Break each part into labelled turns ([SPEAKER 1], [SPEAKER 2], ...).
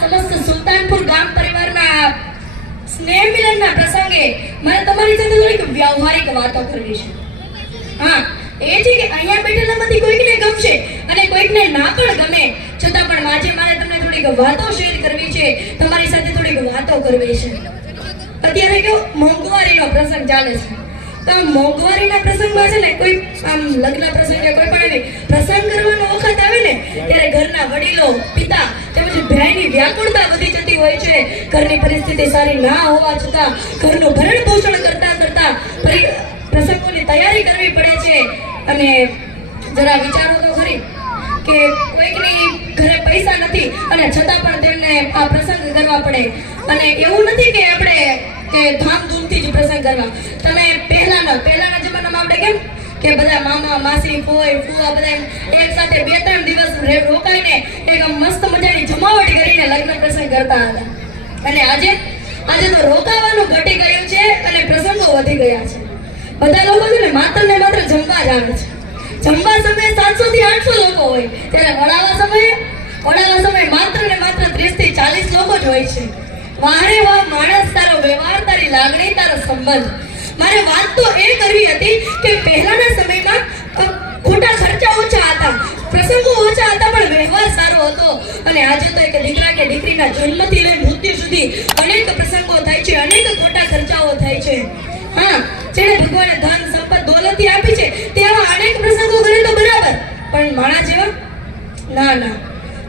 [SPEAKER 1] સમસ્ત સુલતાનપુર ગામ પરિવારના સ્નેહ મિલનના પ્રસંગે મારે તમારી સાથે થોડીક વ્યવહારિક વાતો કરવી છે. હા, એ છે કે અહીંયા બેઠેલામાંથી કોઈકને ગમશે અને કોઈકને ના પણ ગમે, છતાં પણ આજે મારે તમને થોડીક વાતો શેર કરવી છે, તમારી સાથે થોડીક વાતો કરવી છે. અત્યારે કેવો મોંઘવારીનો પ્રસંગ ચાલે છે. તો મોંઘવારીના પ્રસંગમાં છે ને કોઈ આમ લગ્ન પ્રસંગ વ્યાકુળતા વધી જતી હોય છે. ઘરની પરિસ્થિતિ સારી ના હોવા છતાં ઘરનું ભરણ પોષણ કરતા કરતા પ્રસંગોની તૈયારી કરવી પડે છે. અને જરા વિચારો તો ખરી કે કોઈકની ઘરે પૈસા નથી અને છતાં પણ તેમને આ પ્રસંગ કરવા પડે. અને એવું નથી કે આપણે કે ધામધૂમથી જ પ્રસંગ કરવા. તમે પહેલાના પહેલાના જમાનામાં આપણે કેમ? કે બધા મામા, માસી ફોય ફુવા બધા એક સાથે બે ત્રણ દિવસ રોકાઈને એક મસ્ત મજાની જમાવટ કરીને લગ્ન પ્રસંગ કરતા હતા. અને આજે આજે તો રોકાવાનું ઘટી ગયું છે અને પ્રસંગો વધી ગયા છે. બધા લોકો છે ને માત્ર ને માત્ર જમવા જ છે. જમવા સમયે સાતસો થી આઠસો લોકો હોય. ત્યારે વડાવા સમયે વડાવા સમયે માત્ર ને માત્ર ત્રીસથી ચાલીસ લોકો જ હોય છે. વારે વાહ, માણસ, તારો વ્યવહાર, તારી લાગણી, તારો સંબંધ. મારે વાત તો એ કરવી હતી કે પહેલાના સમયમાં ખોટા ખર્ચા ઓછા હતા. પ્રસંગો ઓછા હતા, પણ વ્યવહાર સારો હતો. અને આજે તો એક દીકરા કે દીકરીના જન્મથી લઈ મૃત્યુ સુધી અનેક પ્રસંગો થાય છે, અનેક ખોટા ખર્ચાઓ થાય છે. હા જેને ભગવાને ધન, સંપત્તિ દોલતી આપી છે તેવા અનેક પ્રસંગો કરે તો બરાબર. પણ માણા જેવા? ના ના.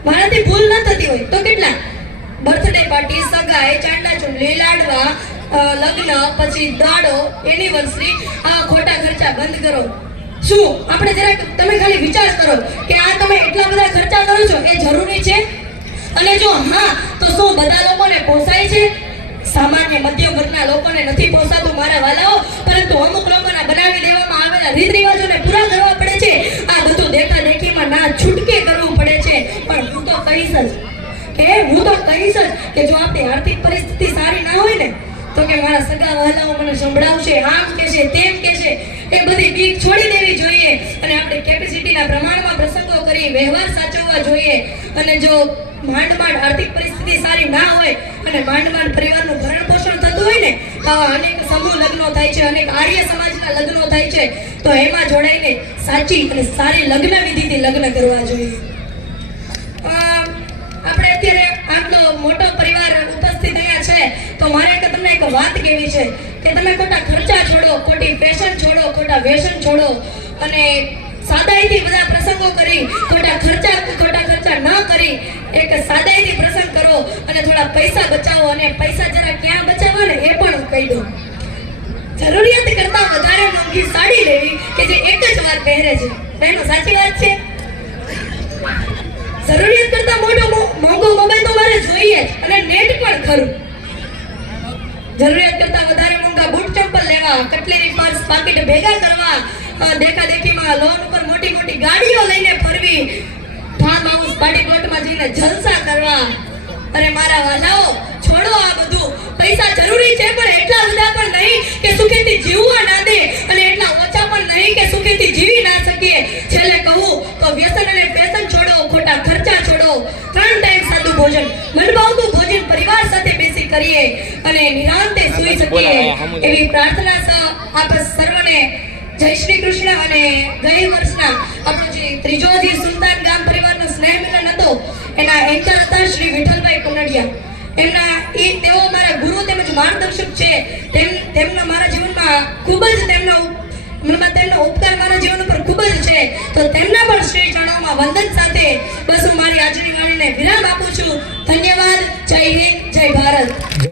[SPEAKER 1] મારાથી ભૂલ ન થતી હોય તો કેટલા? બર્થડે પાર્ટી, સગાઈ ચાંડા ચુંડલી લાડવા લગ્ન, પછી દાડો, એનિવર્સરી, આ ખોટા ખર્ચા બંધ કરો. શું? આપણે જરાક તમે ખાલી વિચાર કરો કે આ તમે એટલા બધા ખર્ચા કરો છો, એ જરૂરી છે? અને જો હા, તો શું બધા લોકોને પોસાય છે? સામાન્ય મધ્યમ વર્ગના લોકોને નથી પોસાતું મારા વાલાઓ, પરંતુ અમુક લોકોના બનાવી દેવામાં આવેલા રીત રિવાજોને પૂરા કરવા પડે છે. આ બધું દેખા દેખીમાં ના છૂટકે કરવું પડે છે. પણ હું તો કહીશ જ કે હું તો કહીશ જ કે જો આપણી આર્થિક પરિસ્થિતિ સારી ના હોય ને તો કે મારા સગા વહાલાઓ મને સંભળાવશે, આમ કહેશે, તેમ કહેશે. એ બધી બીક છોડી દેવી જોઈએ. અને આપણે કેપેસિટીના પ્રમાણમાં પ્રસંગો કરી, વ્યવહાર સાચવવા જોઈએ. અને જો માંડ આર્થિક પરિસ્થિતિ સારી ના હોય અને માંડ પરિવારનું ભરણ પોષણ થતું હોય ને, તો અનેક સમૂહ લગ્નો થાય છે, અનેક આર્ય સમાજના લગ્નો થાય છે, તો એમાં જોડાઈને સાચી અને સારી લગ્ન વિધિથી લગ્ન કરવા જોઈએ. આપણે અત્યારે આટલો મોટો પરિવાર મારે એક તમને એક વાત કહેવી છે કે તમે ખોટા ખર્ચા છોડો, ખોટી ફેશન છોડો, ખોટા વેશન છોડો અને સાદાઈથી બધા પ્રસંગો કરી, ખોટા ખર્ચા ખોટા ખર્ચા ન કરી, એક સાદાઈથી પ્રસંગ કરો અને થોડા પૈસા બચાવો અને પૈસા જરા ક્યાં બચાવવા ને એ પણ કહી દો જરૂરિયાત કરતા વધારે મોંઘી સાડી લેવી કે જે એક જ વાર પહેરે છે. બહેનો, સાચી વાત છે? જરૂરિયાત કરતા મોટો મોંઘો મોબાઈલ તો મારે જોઈએ અને નેટ પણ ખરું. જરૂરિયાત કરતા વધારે મોંઘા બૂટ ચંપલ લેવા, કટલેરી પર્સ પાકીટ ભેગા કરવા દેખાદેખીમાં લોન ઉપર મોટી મોટી ગાડીઓ લઈને ફરવી ફાર્મ હાઉસ પાર્ટી પ્લોટમાં જઈને જલસા કરવા. અરે મારા વાલાઓ, છોડો આ બધું. પૈસા જરૂરી છે પણ એટલા બધા પણ નહીં કે સુખેથી જીવવા ના દે અને એટલા ઓછા પણ નહીં કે સુખેથી જીવી ના શકીએ. છેલ્લે કહું તો વ્યસન અને ફેશન છોડો, ખોટા ખર્ચા છોડો. ત્રણ ટાઈમ સાદું ભોજન. મનભાવતું ભોજન પરિવાર સાથે બેસી કરીએ અને નિરાંતે સૂઈ શકીએ એવી પ્રાર્થના સ આપ સર્વને. જય શ્રી કૃષ્ણ અને ગઈ વર્ષના આપણો જે ત્રીજો જે સુલતાન ગામ પરિવારનો સ્નેહ મિલન હતો એના એન્કર હતા શ્રી વિઠ્ઠલભાઈ કુનડિયા એમના એ તેઓ મારા ગુરુ તેમજ માર્ગદર્શક છે. તેમ તેમના મારા જીવનમાં ખૂબ જ તેમનો મનમાં તેમનો ઉપકાર મારા જીવન ઉપર ખૂબ જ છે. તો તેમના પણ શ્રી ચરણોમાં વંદન સાથે બસ હું મારી આજની વાણીને વિરામ આપું છું. ધન્યવાદ. જય હિન્દ. જય ભારત